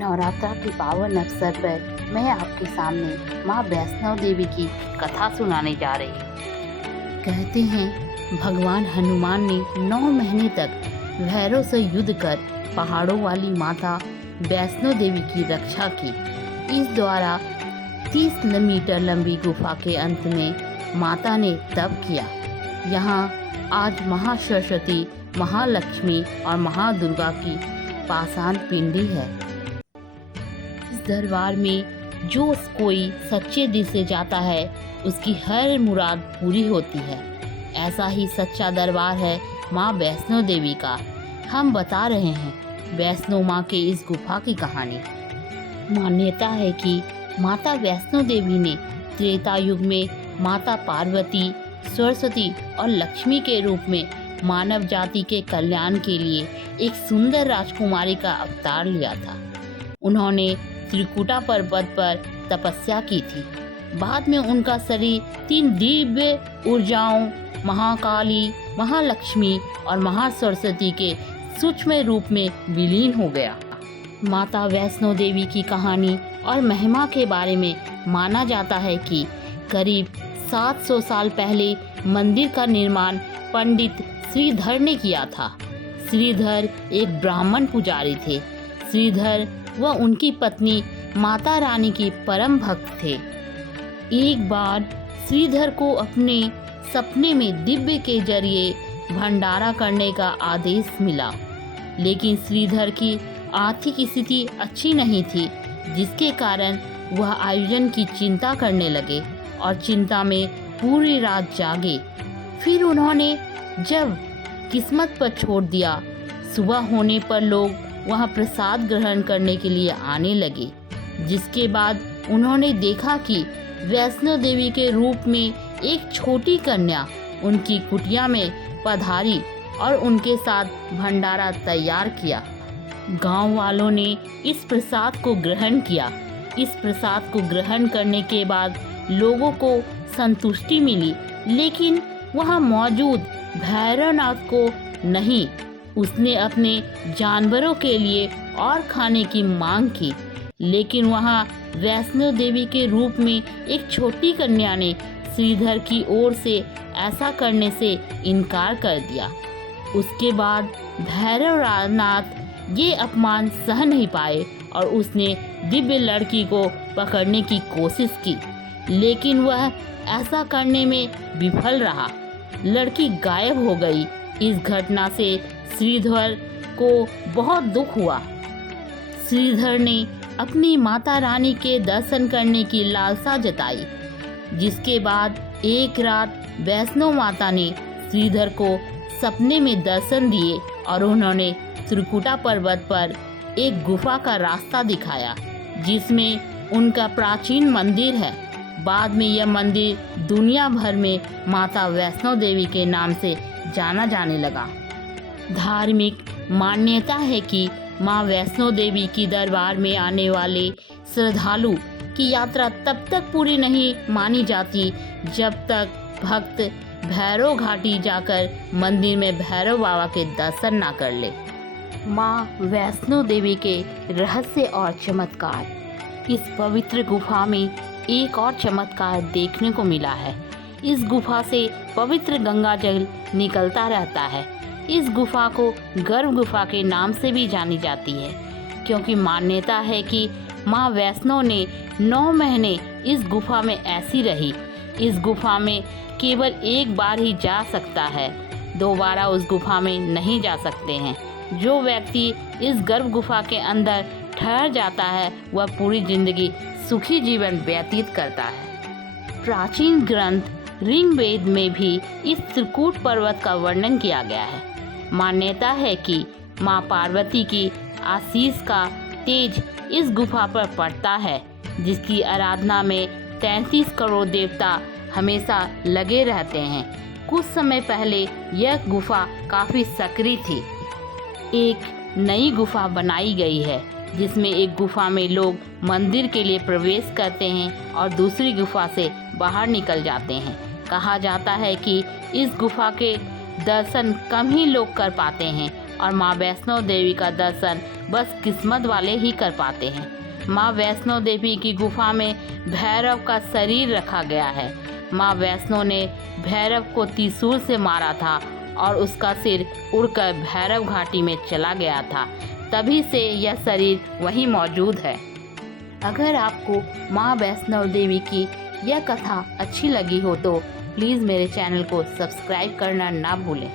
नवरात्रा के पावन अवसर पर मैं आपके सामने माँ वैष्णो देवी की कथा सुनाने जा रही हूँ। कहते हैं भगवान हनुमान ने 9 महीने तक भैरव से युद्ध कर पहाड़ों वाली माता वैष्णो देवी की रक्षा की। इस द्वारा 30 मीटर लंबी गुफा के अंत में माता ने तप किया। यहाँ आज महासरस्वती, महालक्ष्मी और महादुर्गा की पाषाण पिंडी है। इस दरबार में जो कोई सच्चे दिल से जाता है उसकी हर मुराद पूरी होती है। ऐसा ही सच्चा दरबार है माँ वैष्णो देवी का। हम बता रहे हैं वैष्णो माँ के इस गुफा की कहानी। मान्यता है कि माता वैष्णो देवी ने त्रेता युग में माता पार्वती, सरस्वती और लक्ष्मी के रूप में मानव जाति के कल्याण के लिए एक सुंदर राजकुमारी का अवतार लिया था। उन्होंने त्रिकुटा पर्वत पर तपस्या की थी। बाद में उनका शरीर 3 दिव्य ऊर्जाओं महाकाली, महालक्ष्मी और महासरस्वती के सूक्ष्म रूप में विलीन हो गया। माता वैष्णो देवी की कहानी और महिमा के बारे में माना जाता है कि करीब 700 साल पहले मंदिर का निर्माण पंडित श्रीधर ने किया था। श्रीधर एक ब्राह्मण पुजारी थे। श्रीधर व उनकी पत्नी माता रानी की परम भक्त थे। एक बार श्रीधर को अपने सपने में दिव्य के जरिए भंडारा करने का आदेश मिला, लेकिन श्रीधर की आर्थिक स्थिति अच्छी नहीं थी, जिसके कारण वह आयोजन की चिंता करने लगे और चिंता में पूरी रात जागे। फिर उन्होंने जब किस्मत पर छोड़ दिया, सुबह होने पर लोग वहां प्रसाद ग्रहण करने के लिए आने लगे। जिसके बाद उन्होंने देखा कि वैष्णो देवी के रूप में एक छोटी कन्या उनकी कुटिया में पधारी और उनके साथ भंडारा तैयार किया। गांव वालों ने इस प्रसाद को ग्रहण किया। इस प्रसाद को ग्रहण करने के बाद लोगों को संतुष्टि मिली, लेकिन वहां मौजूद भैरवनाथ को नहीं। उसने अपने जानवरों के लिए और खाने की मांग की, लेकिन वहां वैष्णो देवी के रूप में एक छोटी कन्या ने श्रीधर की ओर से ऐसा करने से इनकार कर दिया। उसके बाद भैरवनाथ ये अपमान सह नहीं पाए और उसने दिव्य लड़की को पकड़ने की कोशिश की, लेकिन वह ऐसा करने में विफल रहा। लड़की गायब हो गई। इस घटना से श्रीधर को बहुत दुख हुआ। श्रीधर ने अपनी माता रानी के दर्शन करने की लालसा जताई, जिसके बाद एक रात वैष्णो माता ने श्रीधर को सपने में दर्शन दिए और उन्होंने त्रिकुटा पर्वत पर एक गुफा का रास्ता दिखाया, जिसमें उनका प्राचीन मंदिर है। बाद में यह मंदिर दुनिया भर में माता वैष्णो देवी के नाम से जाना जाने लगा। धार्मिक मान्यता है कि माँ वैष्णो देवी की दरबार में आने वाले श्रद्धालु की यात्रा तब तक पूरी नहीं मानी जाती जब तक भक्त भैरव घाटी जाकर मंदिर में भैरव बाबा के दर्शन ना कर ले। माँ वैष्णो देवी के रहस्य और चमत्कार। इस पवित्र गुफा में एक और चमत्कार देखने को मिला है। इस गुफा से पवित्र गंगा जल निकलता रहता है। इस गुफा को गर्भ गुफा के नाम से भी जानी जाती है, क्योंकि मान्यता है कि माँ वैष्णो ने 9 महीने इस गुफा में ऐसी रही। इस गुफा में केवल एक बार ही जा सकता है, दोबारा उस गुफा में नहीं जा सकते हैं। जो व्यक्ति इस गर्भ गुफा के अंदर ठहर जाता है वह पूरी जिंदगी सुखी जीवन व्यतीत करता है। प्राचीन ग्रंथ ऋग्वेद में भी इस त्रिकुट पर्वत का वर्णन किया गया है। मान्यता है कि माँ पार्वती की आशीष का तेज इस गुफा पर पड़ता है, जिसकी आराधना में 33 करोड़ देवता हमेशा लगे रहते हैं। कुछ समय पहले यह गुफा काफी सक्रिय थी। एक नई गुफा बनाई गई है, जिसमें एक गुफा में लोग मंदिर के लिए प्रवेश करते हैं और दूसरी गुफा से बाहर निकल जाते हैं। कहा जाता है कि इस गुफा के दर्शन कम ही लोग कर पाते हैं और माँ वैष्णो देवी का दर्शन बस किस्मत वाले ही कर पाते हैं। माँ वैष्णो देवी की गुफा में भैरव का शरीर रखा गया है। माँ वैष्णो ने भैरव को त्रिशूल से मारा था और उसका सिर उड़कर भैरव घाटी में चला गया था, तभी से यह शरीर वहीं मौजूद है। अगर आपको माँ वैष्णो देवी की यह कथा अच्छी लगी हो तो प्लीज़ मेरे चैनल को सब्सक्राइब करना ना भूलें।